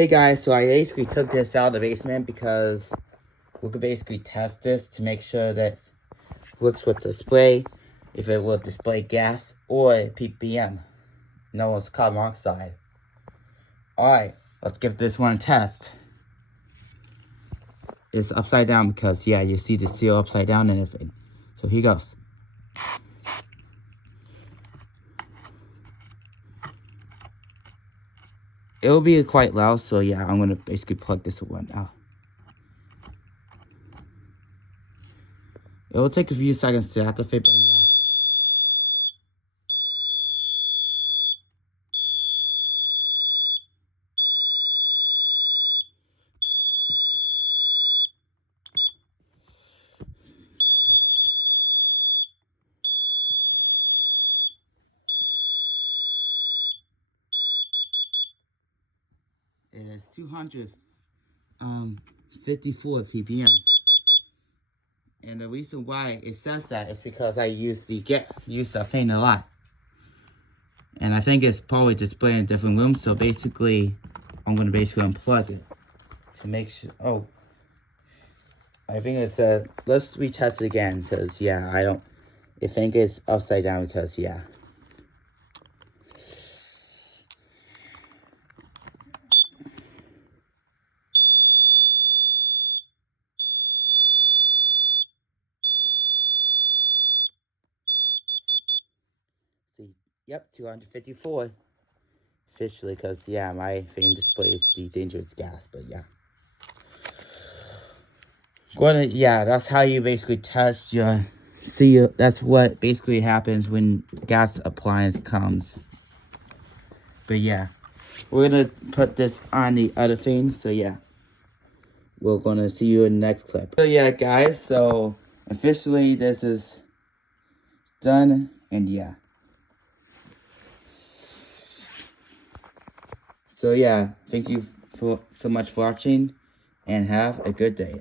Hey guys, so I basically took this out of the basement because we could basically test this to make sure that it works with display, if it will display gas or ppm. No, it's carbon monoxide. Alright, let's give this one a test. It's upside down because, yeah, you see the seal upside down and everything. So here goes. It will be quite loud, so yeah, I'm gonna basically plug this one out. It will take a few seconds to activate, but yeah. It is 254 ppm. And the reason why it says that is because I use the thing a lot. And I think it's probably displaying in different rooms, so basically I'm gonna basically unplug it to make sure. Oh, I think it's let's retest it again because yeah, I think it's upside down because yeah. See, yep, 254 officially because yeah, my thing displays the dangerous gas, but yeah. Yeah, that's how you basically test your that's what basically happens when gas appliance comes. But yeah, we're gonna put this on the other thing, so yeah, we're gonna see you in the next clip. So yeah guys, so officially this is done, and yeah, so yeah, thank you so much for watching and have a good day.